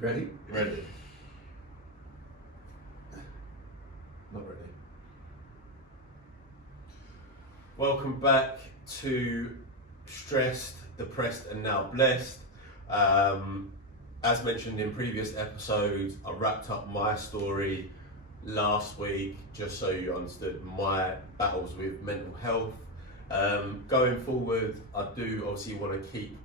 Ready? Ready. Not ready. Welcome back to Stressed, Depressed and Now Blessed. As mentioned in previous episodes, I wrapped up my story last week just so you understood my battles with mental health. Going forward, I do obviously want to keep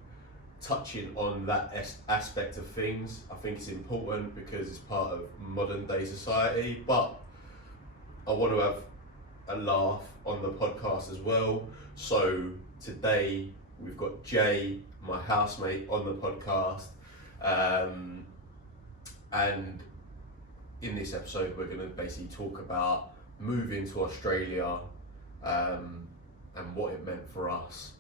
touching on that aspect of things. I think it's important because it's part of modern day society, but I want to have a laugh on the podcast as well. So today we've got Jay, my housemate, on the podcast, and in this episode we're going to basically talk about moving to Australia and what it meant for us.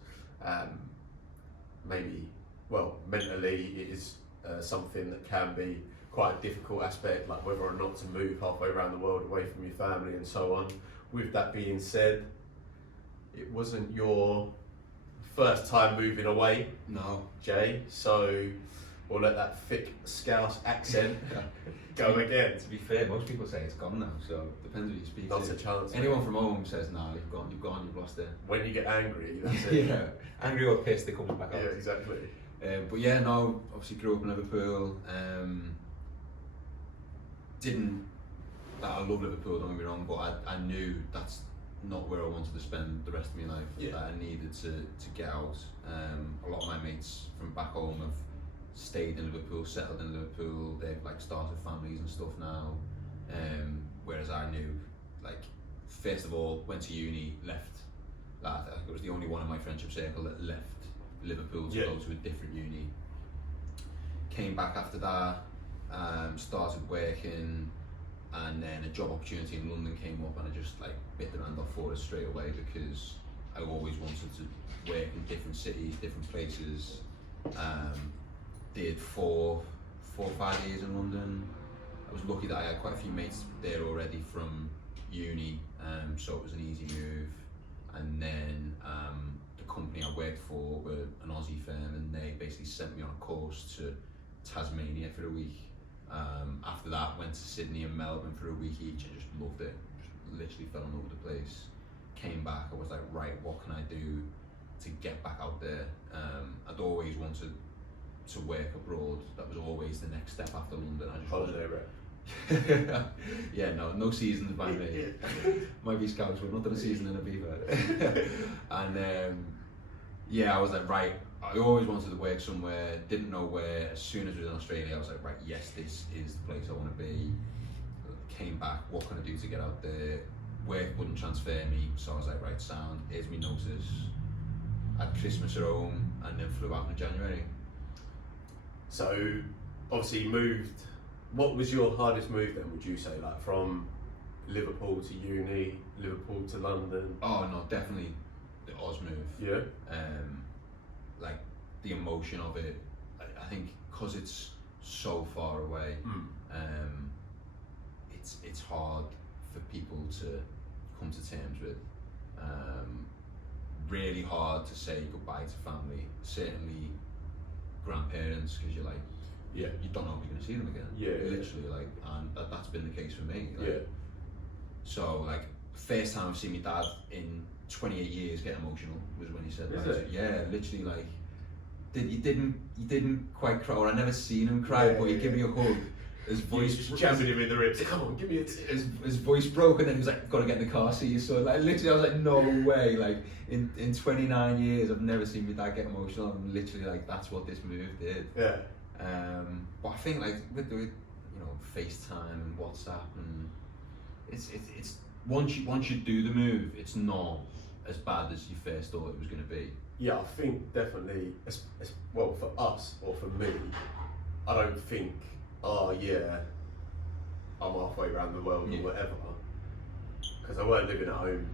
Mentally it is something that can be quite a difficult aspect, like whether or not to move halfway around the world away from your family and so on. With that being said, it wasn't your first time moving away, No. Jay, so we'll let that thick Scouse accent go again. To be fair, most people say it's gone now, so depends who you speak Not to. a chance. Anyone from home says, "No, you've gone, you've lost it." When you get angry, that's it. Yeah, angry or pissed, they come back out. Yeah, exactly. But yeah, no, obviously grew up in Liverpool. I love Liverpool, don't get me wrong, but I knew that's not where I wanted to spend the rest of my life. Yeah. That I needed to get out. A lot of my mates from back home have stayed in Liverpool, settled in Liverpool. They've like started families and stuff now. Whereas I knew, like, first of all, went to uni, left. I think it was the only one in my friendship circle that left Liverpool to go to a different uni. Came back after that, started working, and then a job opportunity in London came up, and I just like bit the hand off for it straight away because I always wanted to work in different cities, different places. Did four or 5 years in London. I was lucky that I had quite a few mates there already from uni, so it was an easy move. And then the company I worked for were an Aussie firm, and they basically sent me on a course to Tasmania for a week. After that, went to Sydney and Melbourne for a week each and just loved it. Just literally fell in love with the place. Came back, I was like, right, what can I do to get back out there? I'd always wanted to work abroad. That was always the next step after London. I just Holiday rep. Yeah, no seasons by me. Might be Scouts, but not done a season in a beaver. And I was like, right, I always wanted to work somewhere, didn't know where. As soon as I was in Australia, I was like, right, yes, this is the place I want to be. Came back, what can I do to get out there? Work wouldn't transfer me, so I was like, right, sound, here's me notice. Had Christmas at home, and then flew out in January. So, obviously you moved. What was your hardest move then, would you say? Like from Liverpool to uni, Liverpool to London? Oh no, definitely the Oz move. Yeah. Like the emotion of it, I think because it's so far away, it's hard for people to come to terms with. Really hard to say goodbye to family, certainly grandparents, because you're like, you don't know if you're going to see them again. Literally, like, and that's been the case for me. Like, so, like, first time I've seen my dad in 28 years get emotional was when he said that. Yeah, literally, like, you didn't quite cry, or I never seen him cry, but he'd give me a hug. His voice just jamming him in the ribs. Come on, give me a his voice broke, and then he was like, "Gotta get in the car, see you." So like, literally, I was like, "No way!" Like in 29 years, I've never seen my dad get emotional. I'm literally like, "That's what this move did." Yeah. But I think like with FaceTime and WhatsApp, and it's once you do the move, it's not as bad as you first thought it was going to be. Yeah, I think definitely. Well, for us or for me, I don't think. Oh yeah, I'm halfway around the world or whatever, because I weren't living at home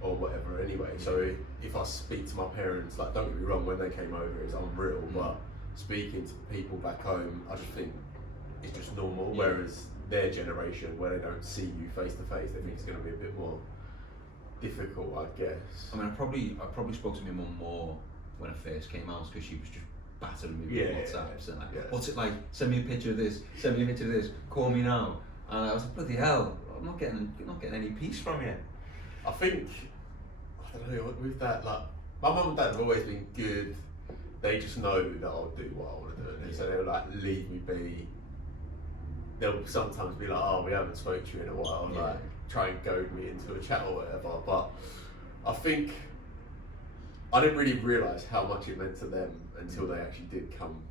or whatever anyway. So if I speak to my parents, like, don't get me wrong, when they came over it's unreal, but speaking to people back home, I just think it's just normal. Whereas their generation, where they don't see you face to face, they think it's going to be a bit more difficult, I guess. I mean, I probably spoke to my mum more when I first came out, because she was just battering me with WhatsApps and like, yeah. what's it like? Send me a picture of this. Send me a picture of this. Call me now. And I was like, bloody hell, I'm not getting any peace from you. I think, I don't know, with that, like, my mum and dad have always been good. They just know that I'll do what I want to do. And so they'll like leave me be. They'll sometimes be like, oh, we haven't spoke to you in a while, like try and goad me into a chat or whatever. But I think I didn't really realise how much it meant to them until they actually did come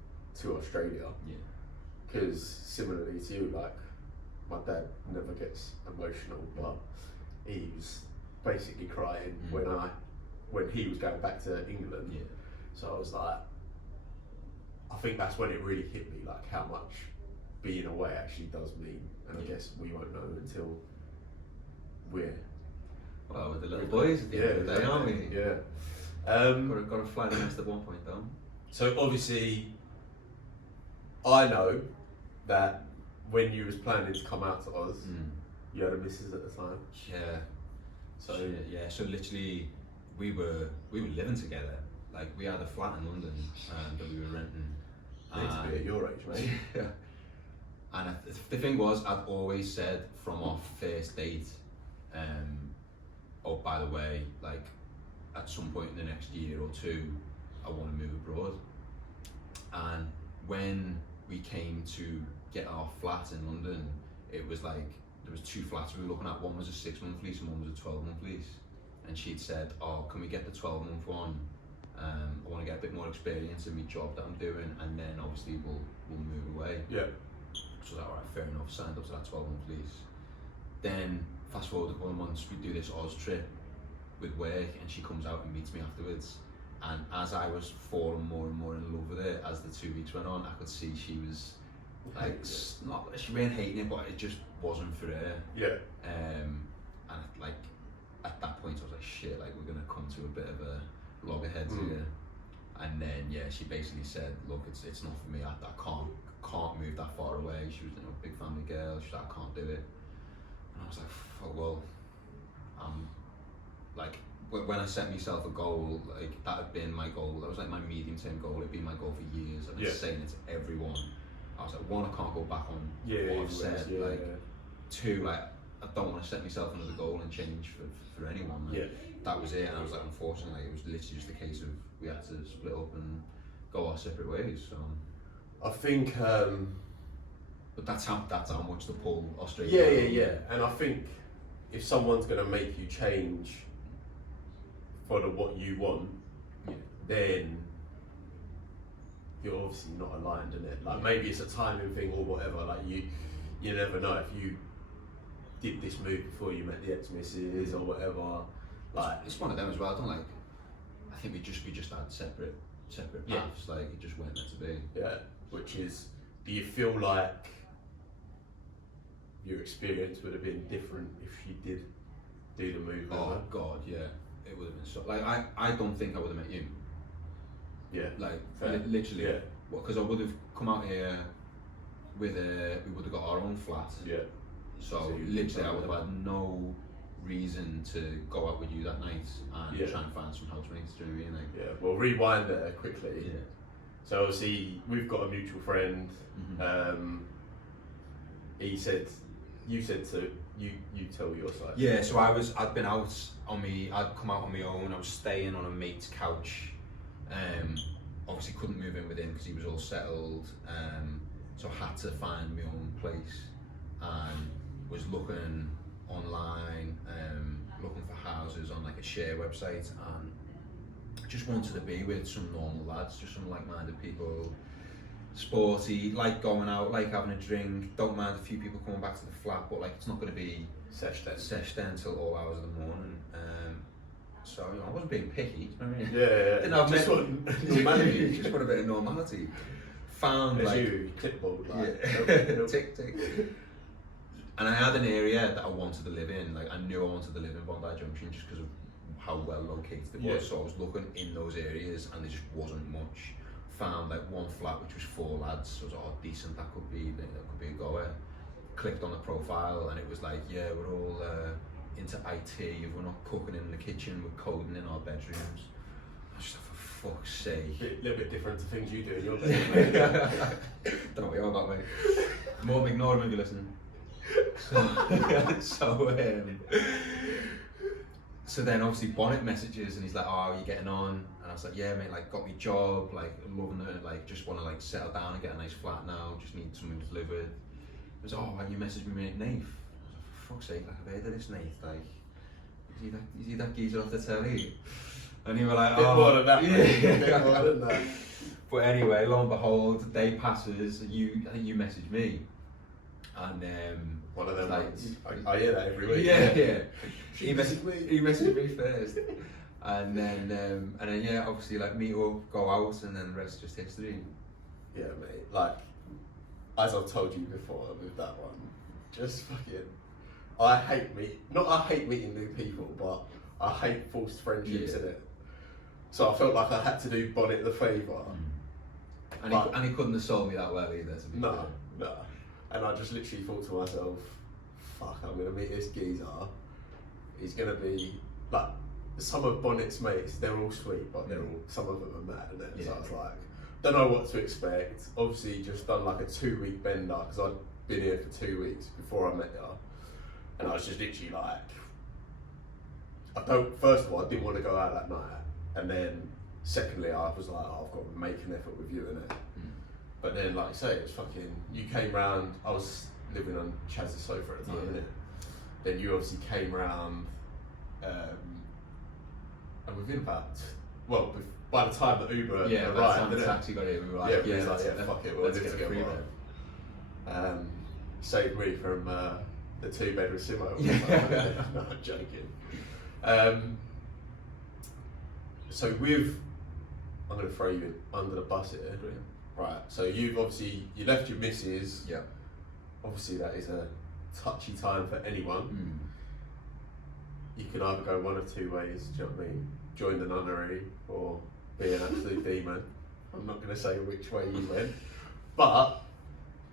to Australia. Yeah. Because similarly to you, like, my dad never gets emotional, but he was basically crying when he was going back to England. Yeah. So I was like, I think that's when it really hit me, like how much being away actually does mean. And I guess we won't know until we're with the little boys at the end of the day, aren't we? Yeah. Got a flight nest at one point though. So obviously, I know that when you was planning to come out to Oz, you had a missus at the time. Yeah. So so literally, we were living together. Like we had a flat in London that we were renting. Need to be at your age, mate. Yeah. And the thing was, I'd always said from our first date, oh, by the way, like at some point in the next year or two, I want to move abroad. And when we came to get our flat in London, it was like, there was two flats we were looking at. One was a 6-month lease and one was a 12-month lease. And she'd said, oh, can we get the 12-month one? I want to get a bit more experience in my job that I'm doing, and then obviously we'll move away. Yeah. So I was like, alright, fair enough, signed up to that 12-month lease. Then fast forward a couple of months, we do this Oz trip with work, and she comes out and meets me afterwards. And as I was falling more and more in love with her, as the 2 weeks went on, I could see she was like, she wasn't hating it, but it just wasn't for her. Yeah. And like at that point, I was like, shit, like we're gonna come to a bit of a loggerheads here. And then she basically said, look, it's not for me. I can't move that far away. She was a big family girl. She said, I can't do it. And I was like, fuck, well, like when I set myself a goal, like that had been my goal. That was like my medium-term goal. It'd been my goal for years. I've been saying it to everyone. I was like, one, I can't go back on what I've said. Two, like I don't want to set myself another goal and change for anyone. Like, that was it. And I was like, unfortunately, it was literally just a case of we had to split up and go our separate ways. So I think, but that's how much the pull Australia. Yeah. And I think if someone's gonna make you change for what you want, then you're obviously not aligned in it. Like maybe it's a timing thing or whatever. Like you never know if you did this move before you met the ex-missus or whatever. Like it's one of them as well. I think we just had separate paths. Like it just weren't meant to be. Yeah. Which is, do you feel like your experience would have been different if you did do the move? Oh God, yeah. It would have been so. Like I don't think I would have met you. Yeah. Like literally. Yeah. Because I would have come out here with we would have got our own flat. Yeah. So literally, I would have had no reason to go out with you that night and try and find some housemates. Do you know what I mean? Like, yeah. Well, rewind there quickly. Yeah. So obviously, we've got a mutual friend. He said, you said to you tell your side. Yeah. So I'd been out I'd come out on my own. I was staying on a mate's couch. Obviously couldn't move in with him because he was all settled. So I had to find my own place and was looking online, looking for houses on like a share website, and just wanted to be with some normal lads, just some like-minded people, sporty, like going out, like having a drink, don't mind a few people coming back to the flat, but like it's not going to be sesh then till all hours of the morning. So I wasn't being picky, you know what I mean? Yeah. Didn't have just normality, just want a bit of normality. Found as like you clipboard, like tick. And I had an area that I wanted to live in. Like I knew I wanted to live in Bondi Junction just because of how well located it was. So I was looking in those areas, and there just wasn't much. Found like one flat which was 4 lads. So I was like, oh, decent. That could be a goer. Clicked on the profile, and it was like, yeah, we're all into IT. We're not cooking in the kitchen. We're coding in our bedrooms. I was just like, for fuck's sake. A little bit different to things you do in your bedroom. Don't know what you're on about, mate. More ignore him if you're listening. So then obviously Bonnet messages and he's like, oh, how are you getting on? And I was like, yeah, mate, like got me job, like loving it, like just want to like settle down and get a nice flat now, just need someone to live with. He was, oh, and you messaged me, mate, Nath. I was like, for fuck's sake, like I've heard of this Nath, like, is he that geezer off the telly? And you were like, Bit oh, more than that, yeah. Bit more than that. But anyway, lo and behold, the day passes, I think you messaged me. And one of them like, ones. I hear that every week. Yeah. He messaged me. He messaged me first. And then yeah, obviously like meet up, go out, and then the rest is just history. Yeah, mate. Like, as I've told you before with that one, just fucking. I hate meeting new people, but I hate forced friendships in it. So I felt like I had to do Bonnet the favour. And he couldn't have sold me that well either, to be fair. No. And I just literally thought to myself, fuck, I'm going to meet this geezer. He's going to be, like, some of Bonnet's mates, they're all sweet, but some of them are mad, isn't it? Yeah. So I was like, don't know what to expect. Obviously just done like a 2-week bender, because I'd been here for 2 weeks before I met her. And I was just literally like, first of all, I didn't want to go out that night. And then secondly, I was like, oh, I've got to make an effort with you, innit? But then, like I say, it was fucking, you came round, I was living on Chaz's sofa at the time, innit? Then you obviously came round, and within about, by the time the Uber by the time arrived, the taxi got here, we were like, we was like, fuck it, we'll let's live get free together. Saved me from the 2-bedroom simo. No, I'm joking. So I'm going to throw you under the bus here. Brilliant. Right, so you left your missus. Yeah. Obviously that is a touchy time for anyone. You can either go one of two ways, do you know what I mean? Join the nunnery or be an absolute demon. I'm not going to say which way you went. But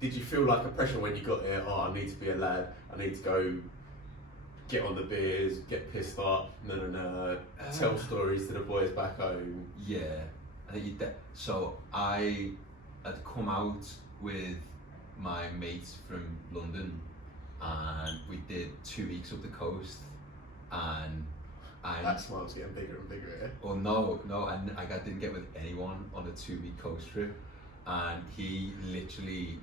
did you feel like a pressure when you got there? Oh, I need to be a lad, I need to go get on the beers, get pissed off, tell stories to the boys back home. Yeah, I think so I had come out with my mates from London and we did 2 weeks up the coast, and that smile's getting bigger and bigger here. Oh no, and I didn't get with anyone on a 2-week coast trip, and he literally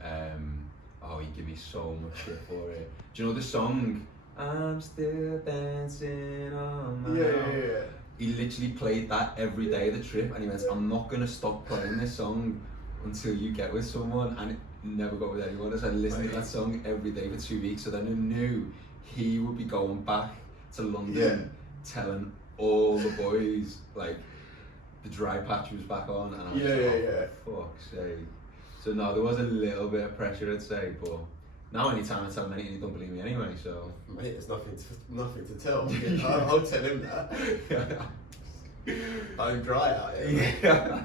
he gave me so much shit for it. Do you know the song I'm still dancing on my own? Yeah. He literally played that every day of the trip, and he went, I'm not going to stop playing this song until you get with someone, and never got with anyone. So I listened to that song every day for 2 weeks, so then I knew he would be going back to London, telling all the boys, like, the dry patch was back on, and I was like, oh, fuck's sake. So no, there was a little bit of pressure, I'd say, but now anytime I tell him anything, he don't believe me anyway, so. Mate, there's nothing to tell. I'll tell him that. Don't dry out here. Yeah.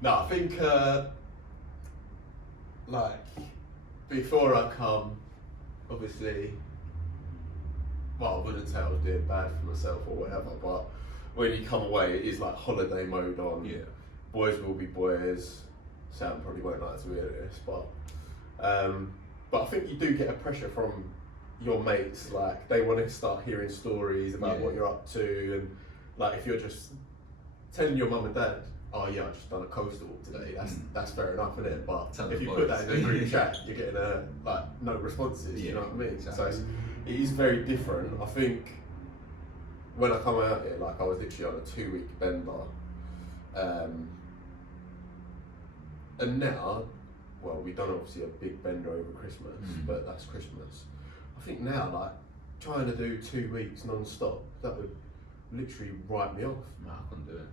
No, I think, like, before I come, obviously, well, I wouldn't say I was doing bad for myself or whatever, but when you come away, it is like holiday mode on. Yeah. Boys will be boys. Sam probably won't like to hear this, but I think you do get a pressure from your mates. Like, they want to start hearing stories about what you're up to, and like if you're just telling your mum and dad, oh yeah, I just done a coastal walk today. That's fair enough, isn't it? But if you put that in a group chat, you're getting no responses. You know what I mean? Exactly. So it is very different. I think when I come out here, like I was literally on a 2-week bender, and now, well, we've done obviously a big bender over Christmas, but that's Christmas. I think now, like trying to do 2 weeks non-stop, that would literally write me off. No, I couldn't do it.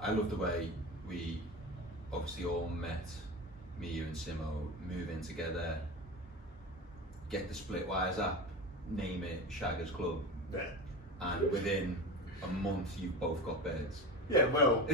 I love the way we obviously all met, me, you and Simo, move in together, get the Splitwise app, name it Shaggers Club, Yeah. and within a month you've both got beds. Yeah, well,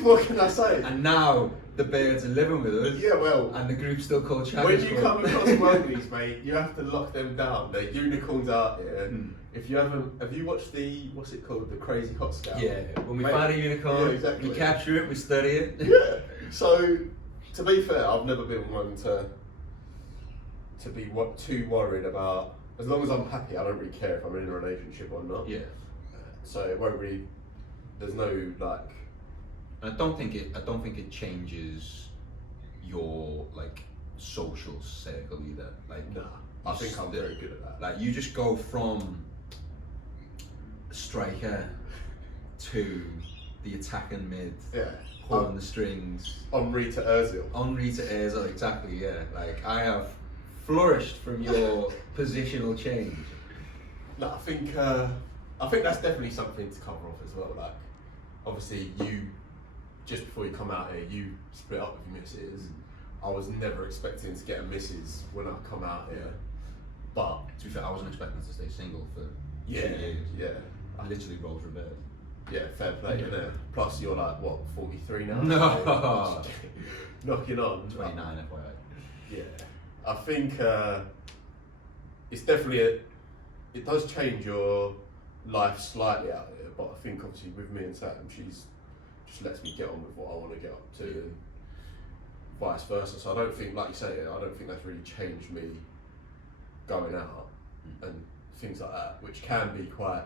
what can I say? And now the birds are living with us. Yeah, well, And the group's still called Shaggy when you Squad. come across monkeys, mate, you have to lock them down. They're unicorns out here. Mm. If you haven't, have you watched what's it called, the Crazy Hot Scout? Yeah, when we Mate, find a unicorn, yeah, exactly. we capture it, we study it. Yeah. So, to be fair, I've never been one to be too worried about. As long as I'm happy, I don't really care if I'm in a relationship or not. Yeah. So it won't really. There's no like. I don't think it changes your like social circle either. Like, Nah, I think I'm very good at that. Like, you just go from striker to the attacking mid, Yeah. pulling the strings. Henri to Ozil. Henri to Ozil, exactly. Yeah. Like, I have flourished from your positional change. No, I think that's definitely something to cover off as well. Like, obviously, you just before you come out here, you split up with your missus. I was never expecting to get a missus when I come out here, but To be fair, I wasn't expecting to stay single for 2 yeah, years. yeah, I literally rolled reverse. yeah, fair play, innit? Plus, you're like what, 43 now? No. Knocking on 29 FYI. Yeah, I think it's definitely it does change your life slightly out here, but I think obviously with me and Sam, she's just lets me get on with what I want to get up to, and vice versa. So I don't think, like you say, I don't think that's really changed me going out and things like that, which can be quite.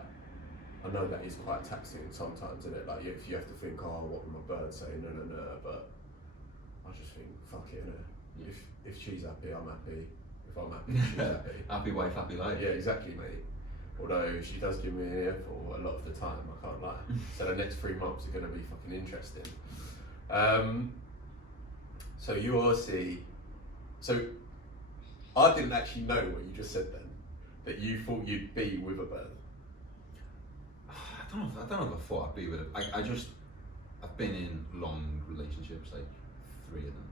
I know that is quite taxing sometimes, isn't it? Like if you have to think, oh, what would my bird say? No, but I just think, fuck it, innit? Yeah. If she's happy, I'm happy. If I'm happy, she's happy. Happy wife, happy life. Yeah, exactly, mate. Although she does give me an earful a lot of the time, I can't lie. So the next 3 months are going to be fucking interesting. So you obviously, so I didn't actually know what you just said then, that you thought you'd be with a bird. I don't know if I thought I'd be with it. I've been in long relationships, like 3 of them.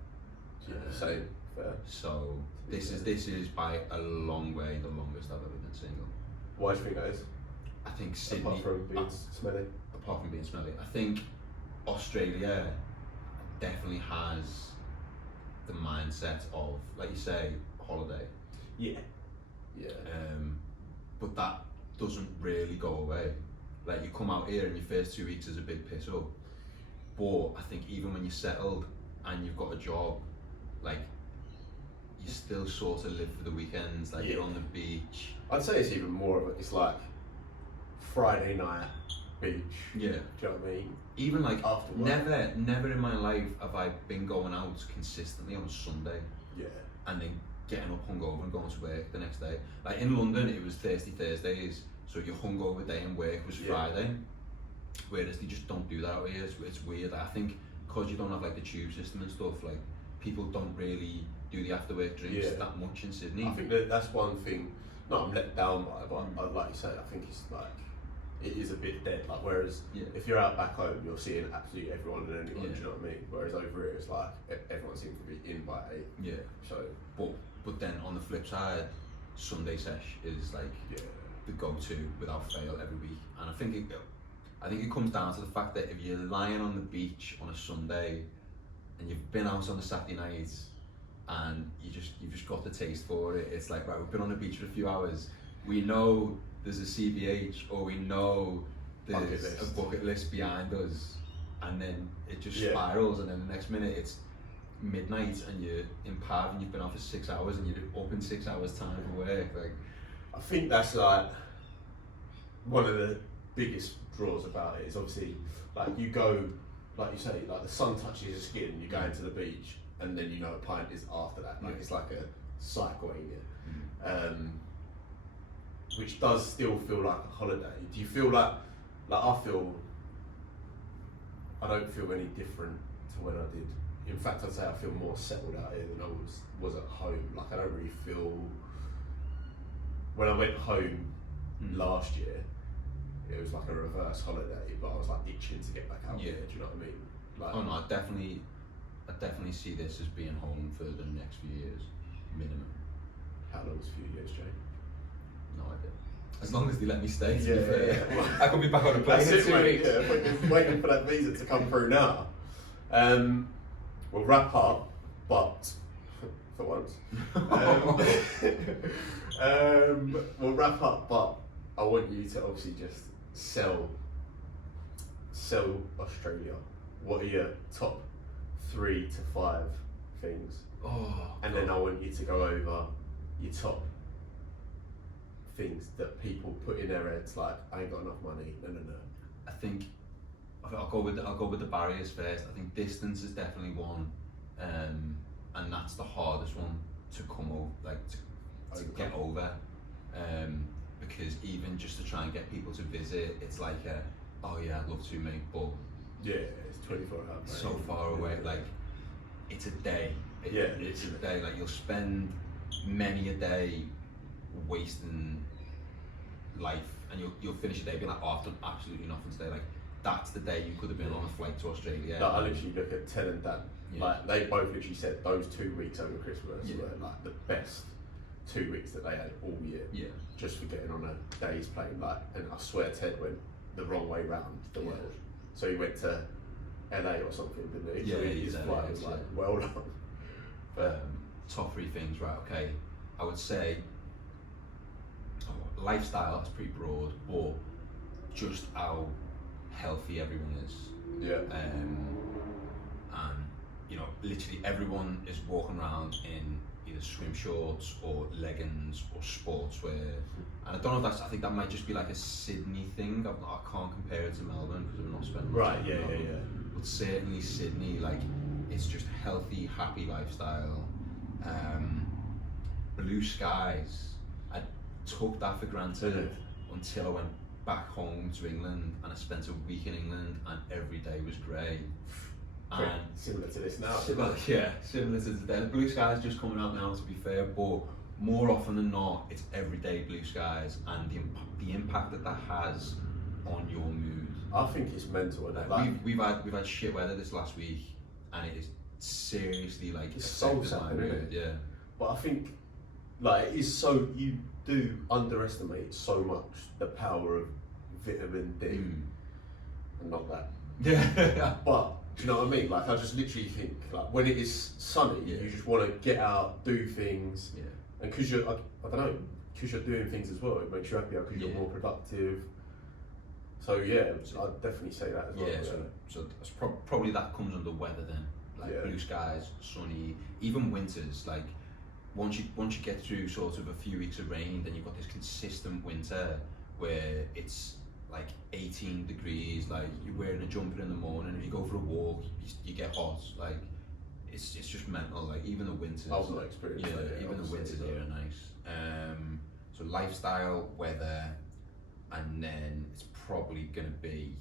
Yeah, same. Fair. So this is by a long way the longest I've ever been single. Why do you think that is? I think Sydney, Apart from being smelly. apart from being smelly, I think Australia definitely has the mindset of, like you say, holiday. Yeah. Yeah. But that doesn't really go away. Like, you come out here and your first 2 weeks is a big piss up. But I think even when you're settled and you've got a job, like, you still sort of live for the weekends. Like, you're on the beach. I'd say it's even more of it's like Friday night beach. Yeah. Do you know what I mean? Even like After work. never in my life have I been going out consistently on a Sunday Yeah. and then getting up hungover and going to work the next day. Like in London, it was Thirsty Thursdays, so your hungover day and work was Friday. Whereas they just don't do that out here. It's weird. I think because you don't have like the tube system and stuff, like people don't really do the after work drinks that much in Sydney. I think that's one thing. No, I'm let down by, but like you say, I think it's like it is a bit dead. Like whereas if you're out back home, you're seeing absolutely everyone and anyone. Do you know what I mean? Whereas over here, it's like everyone seems to be in by 8. Yeah. So, but then on the flip side, Sunday sesh is like the go-to without fail every week, and I think it comes down to the fact that if you're lying on the beach on a Sunday and you've been out on a Saturday night and you've just got the taste for it, it's like, right, we've been on the beach for a few hours, we know there's a CBH or we know there's a bucket list behind us, and then it just spirals, and then the next minute it's midnight and you're in Pav and you've been out for 6 hours and you're up in 6 hours time for work. Like, I think that's like one of the biggest draws about it is obviously like you go, like you say, like the sun touches your skin, you go into the beach, and then you know a pint is after that. Like it's like a cycle, which does still feel like a holiday. Do you feel like I don't feel any different to when I did. In fact, I'd say I feel more settled out here than I was at home. Like I don't really feel. When I went home last year, it was like a reverse holiday, but I was like itching to get back out there. Do you know what I mean? Like, oh no, I definitely see this as being home for the next few years, minimum. How long was a few years, Jay? No idea. As long as they let me stay, to be Yeah, fair. yeah. I could be back on a plane That's in it, 2 mate. weeks. Yeah, fucking waiting for that visa to come through now. We'll wrap up, but for once. We'll wrap up, but I want you to obviously just sell Australia. What are your top 3 to 5 things? And then I want you to go over your top things that people put in their heads, like, I ain't got enough money. No. I think I'll go with the barriers first. I think distance is definitely one, and that's the hardest one to come over, like to get over, because even just to try and get people to visit, it's like oh yeah, I'd love to, mate, but yeah, it's 24 hours. so far away. Like, it's a day. It's a day. Like, you'll spend many a day wasting life, and you'll finish a day being like, oh, I've done absolutely nothing today. Like, that's the day you could have been on a flight to Australia. Like, I literally look at Ted and Dan. Yeah. Like, they both literally said those 2 weeks over Christmas Yeah. were like the best 2 weeks that they had all year. Yeah. Just for getting on a day's plane. Like, and I swear Ted went the wrong way round the Yeah. world. So he went to LA or something, didn't he? Yeah, so he his did flight LA, was like, yeah. well done. But Top 3 things, right? Okay, I would say lifestyle is pretty broad, but just how healthy everyone is. yeah. And you know, literally everyone is walking around in either swim shorts or leggings or sportswear. And I don't know if that's, I think that might just be like a Sydney thing. I can't compare it to Melbourne because I'm not spending much time in Melbourne. But certainly Sydney, like, it's just a healthy, happy lifestyle. Blue skies. I took that for granted until I went back home to England, and I spent a week in England, and every day was grey. And Similar to this now. well, yeah, similar to today. The blue skies just coming out now, to be fair, but more often than not, it's everyday blue skies, and the impact that has on your mood. I think it's mental. Isn't it? Like, We've had shit weather this last week, and it is seriously like it's soul affected my sapping, isn't mood. it? Yeah. But I think, like, it is so, you do underestimate so much the power of vitamin D, and not that. Yeah. But do you know what I mean? Like, I just literally think, like, when it is sunny, Yeah. you just want to get out, do things, Yeah. and because you're, I don't know, because you're doing things as well, it makes you happier because you're Yeah. more productive. So yeah, I'd definitely say that as well. Yeah, so that's probably that comes under weather then, like Yeah. blue skies, sunny, even winters. Like once you get through sort of a few weeks of rain, then you've got this consistent winter where it's like 18 degrees. Like, you're wearing a jumper in the morning. If you go for a walk, you get hot. Like, it's just mental. Like, even the winters. I've not experienced Yeah, that yet, even the obviously, winters so. here are nice. So lifestyle, weather, and then it's probably gonna be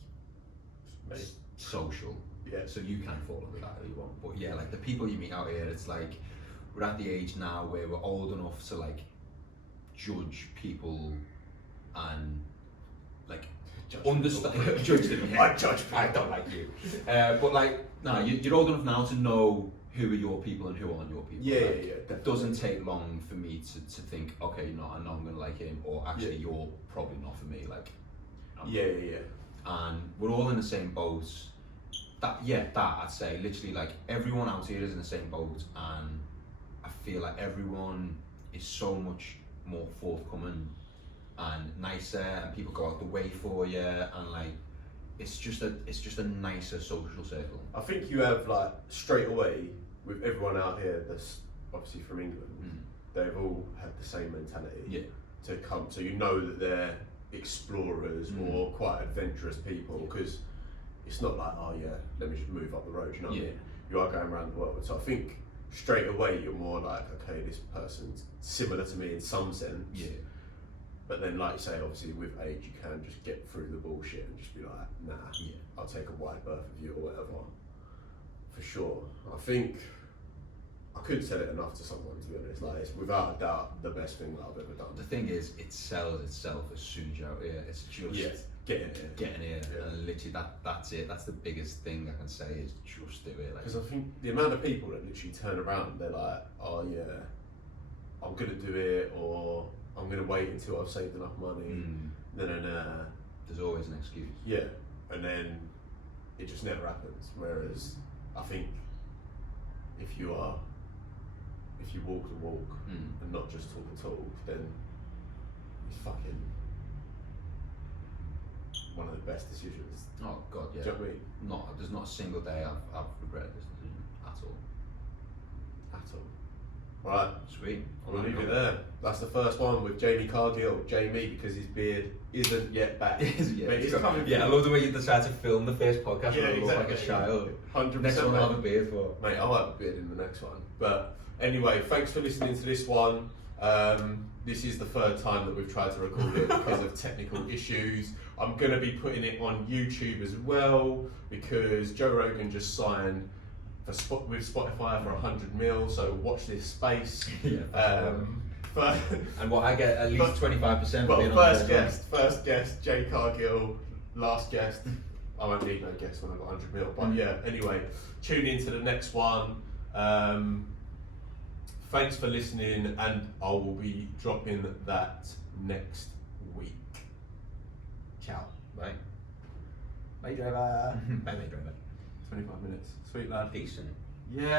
Mate. social. Yeah. So you can fall under that if you want. But yeah, like the people you meet out here, it's like we're at the age now where we're old enough to like judge people and like understand. Judge them. Yeah. I judge people. I don't like you. But like, no, you're old enough now to know who are your people and who aren't your people. Yeah, Like, yeah, yeah, It definitely. doesn't take long for me to think, okay, no, I know I'm gonna like him, or actually, Yeah. you're probably not for me. Like, Yeah. and we're all in the same boat. That I'd say literally, like, everyone out here is in the same boat, and I feel like everyone is so much more forthcoming and nicer, and people go out the way for you, and like it's just a nicer social circle. I think you have, like, straight away with everyone out here that's obviously from England, they've all had the same mentality. Yeah. To come, so you know that they're explorers or quite adventurous people, because it's not like, oh yeah, let me just move up the road, you know what I Yeah. mean? You are going around the world. So I think straight away you're more like, okay, this person's similar to me in some sense. Yeah. But then, like you say, obviously with age you can just get through the bullshit and just be like, nah, Yeah. I'll take a wide berth of you or whatever. For sure. I think I couldn't sell it enough to someone, to be honest. Like, it's without a doubt the best thing that I've ever done. The thing is, it sells itself as soon as you're out here. It's just Getting it. getting here, Yeah. and literally that's it. That's the biggest thing I can say is just do it. Like, Because I think the amount of people that literally turn around, they're like, oh yeah, I'm gonna do it, or I'm going to wait until I've saved enough money. There's always an excuse. Yeah, and then it just never happens. Whereas I think if you walk the walk and not just talk the talk, then it's fucking one of the best decisions. Oh God, yeah. Do you know what I mean? There's not a single day I've regretted this decision at all. At all. Right, Sweet. we'll leave it there. That's the first one with Jamie Cargill. Jamie, because his beard isn't yet back. I love the way you decided to film the first podcast. Yeah, look like a child. 100%. Next one I'll have a beard for. Mate, I'll have a beard in the next one. But anyway, thanks for listening to this one. This is the third time that we've tried to record it because of technical issues. I'm going to be putting it on YouTube as well because Joe Rogan just signed with Spotify for 100 mil, so watch this space. And what I get at least 25%. But first guest, Jay Cargill. Last guest, I won't need no guest when I've got 100 mil. But yeah, anyway, tune into the next one. Thanks for listening, and I will be dropping that next week. Ciao. Bye. Bye, driver. Bye, driver. 25 minutes. Sweet lad. Decent. Yeah.